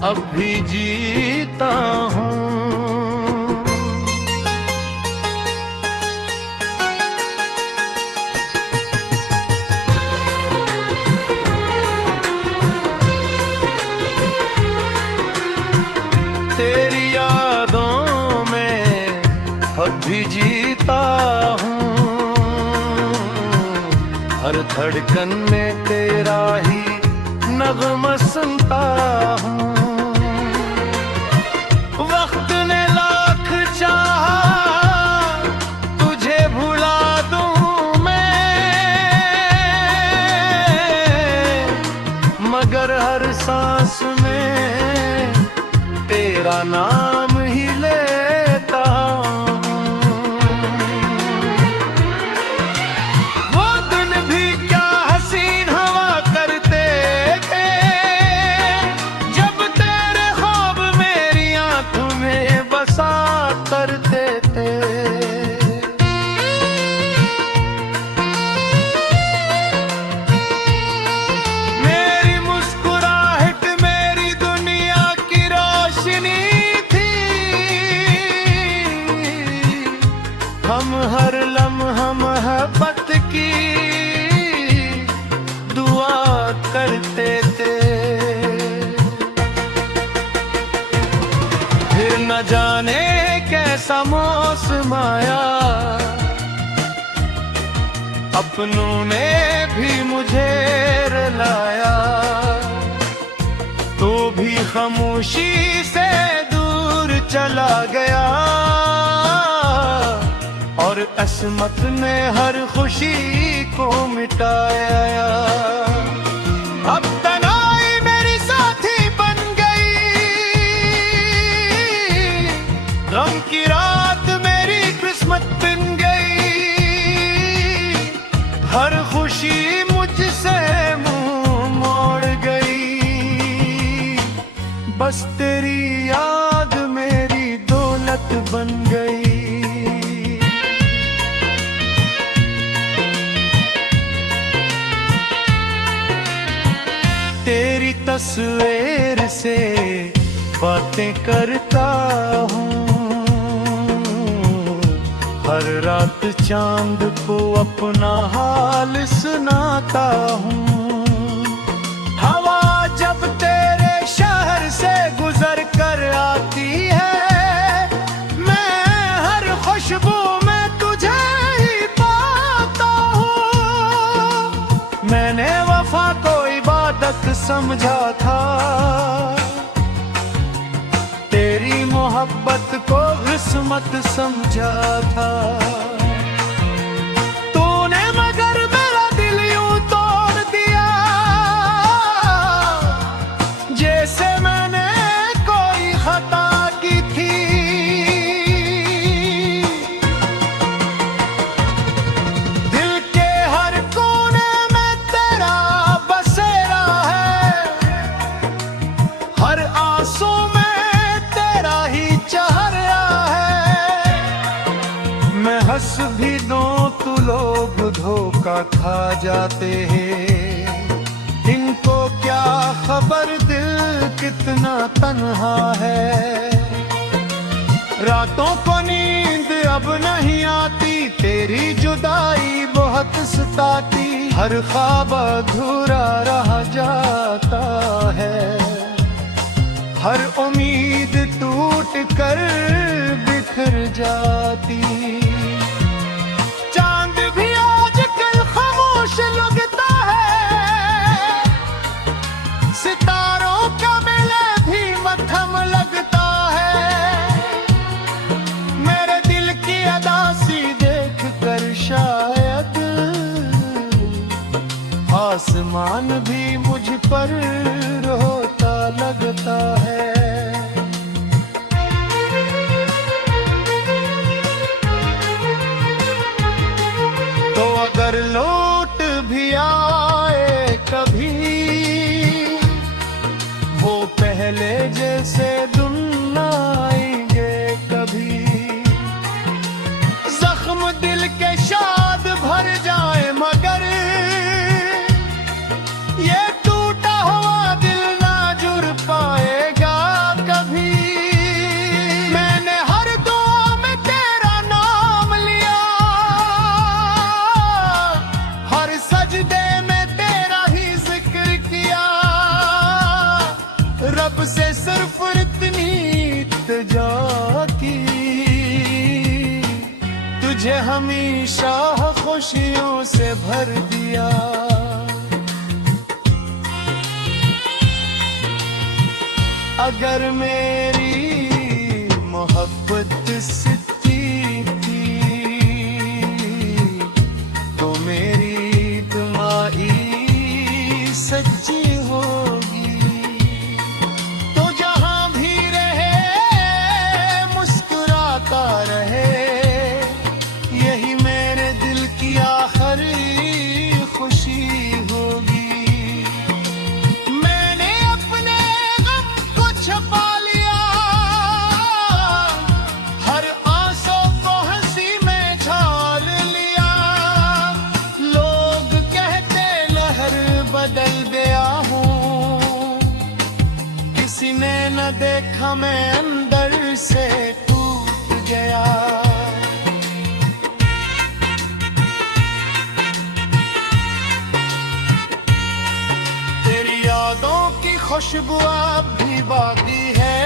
अब भी जीता हूँ। तेरी यादों में अब भी जीता हूँ। हर धड़कन में तेरा ही नगमा सुनता हूँ। वक्त ने लाख चाहा तुझे भुला दूँ मैं, मगर हर सांस में तेरा नाम ही लेता हूँ। वो दिन भी क्या हसीन हवा करते थे, जब तेरे ख्वाब मेरी आंखों में बसा करते थे। मेरी मुस्कुराहट मेरी दुनिया की रोशनी थी। हम हर लम्हा मोहब्बत की दुआ करते थे। फिर न जाने कैसा मौसम आया, अपनों ने भी मुझे रुलाया। तो भी खामोशी से दूर चला गया, और असमत ने हर खुशी को मिटाया। अब तन्हाई मेरी साथी बन गई, गम की रात मेरी किस्मत बन गई। हर खुशी मुझसे मुंह मोड़ गई, बस तेरी याद मेरी दौलत बन गई। तेरी तस्वीर से बातें करता हूँ, हर रात चांद को अपना हाल सुनाता हूँ। हवा जब तेरे शहर से गुजर कर आती है, मैं हर खुशबू में तुझे ही पाता हूँ। मैंने वफा को इबादत समझा था, तेरी मोहब्बत को किस्मत समझा था। तूने मगर मेरा दिल यूं तोड़ दिया, जैसे मैंने कोई खता की थी। दिल के हर कोने में तेरा बसेरा है, हर आंसू में तेरा ही चेहरा है। मैं हंस भी दूं तो लोग धोखा खा जाते हैं, इनको क्या खबर दिल कितना तन्हा है। रातों को नींद अब नहीं आती, तेरी जुदाई बहुत सताती। हर ख्वाब अधूरा रह जाता है, हर उम्मीद टूट कर बिखर जाती। चांद भी आजकल खामोश लगता है, सितारों का मेले भी मत्थम लगता है। मेरे दिल की अदासी देख कर शायद आसमान भी मुझ पर रोता लगता है। तो अगर लौट भी आए कभी, वो पहले जैसे दिन आएंगे कभी। जख्म दिल के शाद भर जाए, मगर ये टूटा हुआ दिल ना जुड़ पाएगा। रब से सिर्फ इतनी इल्तिजा की, तुझे हमेशा खुशियों से भर दिया। अगर मेरी मोहब्बत सच्ची थी तो मेरी दुआई सच्ची होगी। तो जहां भी रहे मुस्कुराता रहे, यही मेरे दिल की आखिरी खुशी होगी। मैंने अपने गम को छुपा लिया, हर आंसू को हंसी में छाल लिया। लोग कहते लहर बदल गया हूँ, किसी ने न देखा मैं अंदर से टूट गया। खुशबू अब भी बाकी है,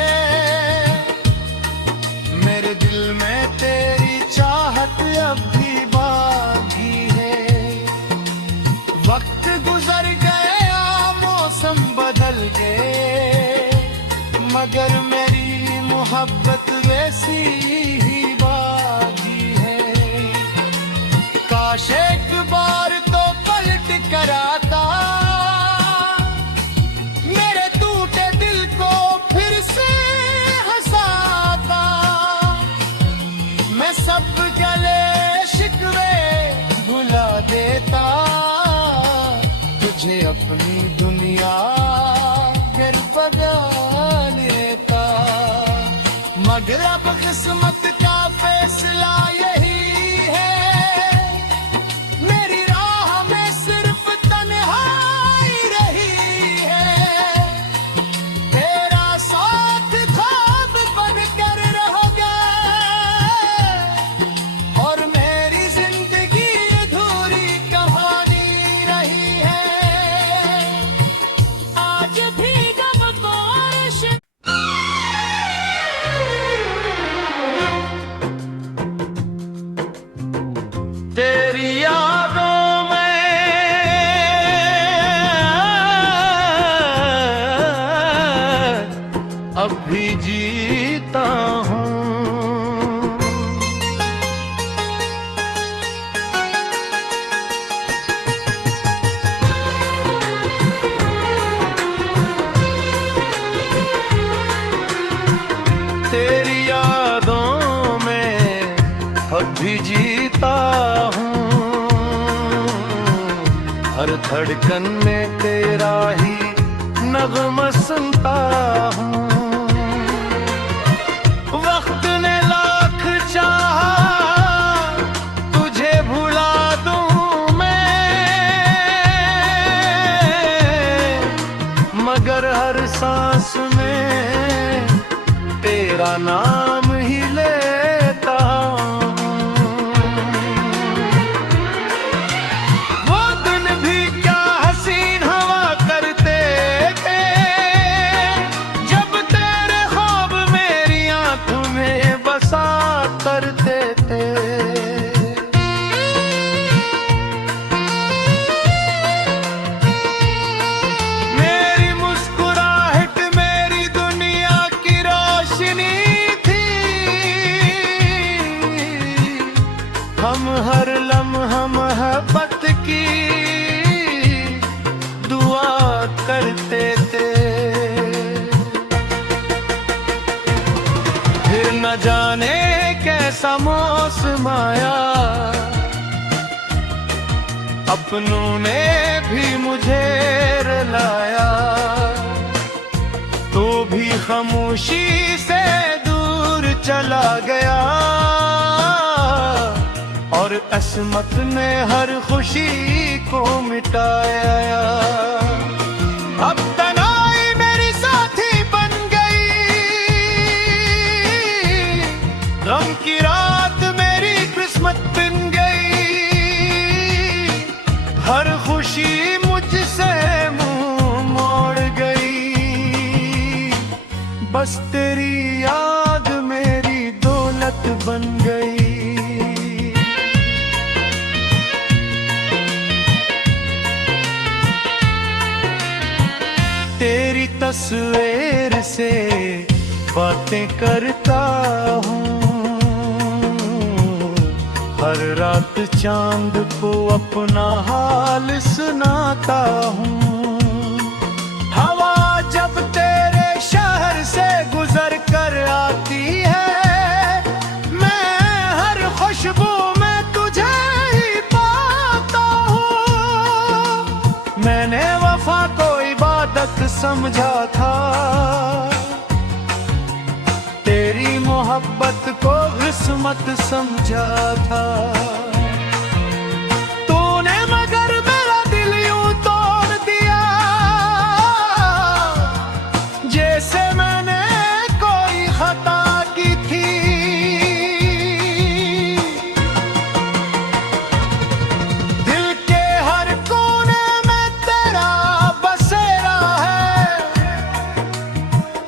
मेरे दिल में तेरी चाहत अब भी बाकी है। वक्त गुजर गया, मौसम बदल गए, मगर मेरी मोहब्बत वैसी ही बाकी है। काश एक बार तो पलट कर आता, सब जले शिकवे भुला देता, तुझे अपनी दुनिया घर बगा लेता। मगर अब किस्मत का फैसला यही है, मेरी राह में सिर्फ तन्हाई रही है। तेरा साथ ख्वाब बनकर रहोगे, और मेरी जिंदगी अधूरी कहानी रही है। आज भी गम को अर्श तेरी यादों में अब भी जीता हूँ। तेरी यादों में अब भी जीता हूँ, हर धड़कन में तेरा ही नगमा सुनता हूँ। वक्त ने लाख चाहा तुझे भुला दूँ मैं, मगर हर सांस में तेरा नाम ही लेता हूँ। वो दिन भी क्या हसीन हवा करते थे, जब तेरे ख्वाब मेरी आंखों में बसा करते थे। मेरी मुस्कुराहट मेरी दुनिया की रोशनी थी, हम हर लम्हा मोहब्बत की दुआ करते थे। फिर न जाने कैसा मौसम आया, अपनों ने भी मुझे रुलाया। तो भी खामोशी से दूर चला गया, और असमत ने हर खुशी को मिटाया। अब तन्हाई मेरी साथी बन गई, गम की रात मेरी किस्मत बन गई। हर खुशी मुझसे मुंह मोड़ गई। बस तेरी याद मेरी दौलत बन गई। तेरी तस्वीर से बातें करता हूँ, हर रात चांद को अपना हाल सुनाता हूँ। हवा जब तेरे शहर से गुजर कर आती है, मैं हर खुशबू में तुझे ही पाता हूँ। मैंने वफा को इबादत समझा था, तेरी मोहब्बत को किस्मत समझा था। तूने मगर मेरा दिल यूं तोड़ दिया, जैसे मैंने कोई खता की थी। दिल के हर कोने में तेरा बसेरा है,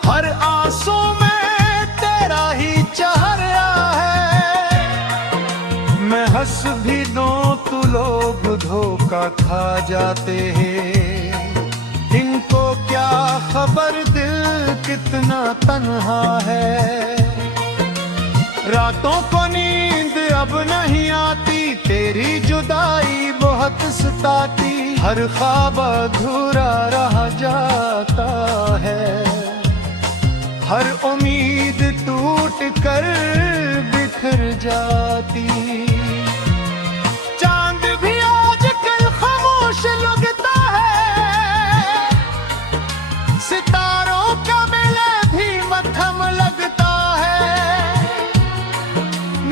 हर आंसू में तेरा ही चेहरा है। मैं हंस भी दूं तो लोग धोखा खा जाते हैं, इनको क्या खबर दिल कितना तन्हा है। रातों को नींद अब नहीं आती, तेरी जुदाई बहुत सताती, हर ख्वाब अधूरा रह जाता है। हर उम्मीद टूट कर बिखर जाती, चांद भी आजकल खामोश लगता है, सितारों का मेला भी मत्थम लगता है।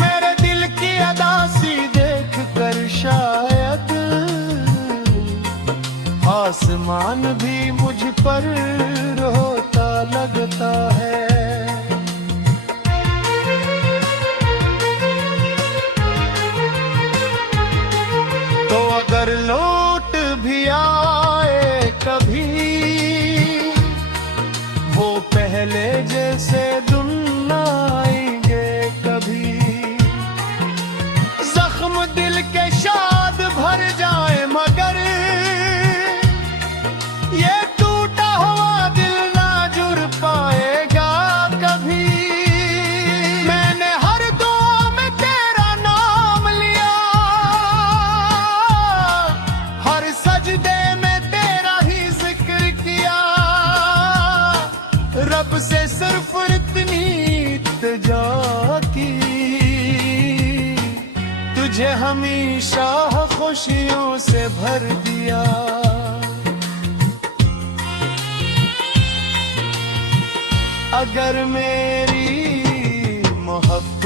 मेरे दिल की अदासी देख कर शायद आसमान भी मुझ पर रोता लगता है। तो अगर लौट भी आए कभी, वो पहले जैसे दिन न आएंगे कभी। जख्म दिल के शाद भर जाए मगर ये टूटा हुआ दिल ना जुड़ पाएगा कभी। मैंने हर दुआ में तेरा नाम लिया, हर सजदे में तेरा ही जिक्र किया। रब से सिर्फ इतनी इल्तिजा की, तुझे हमेशा खुशियों से भर दिया। अगर मेरी मोहब्बत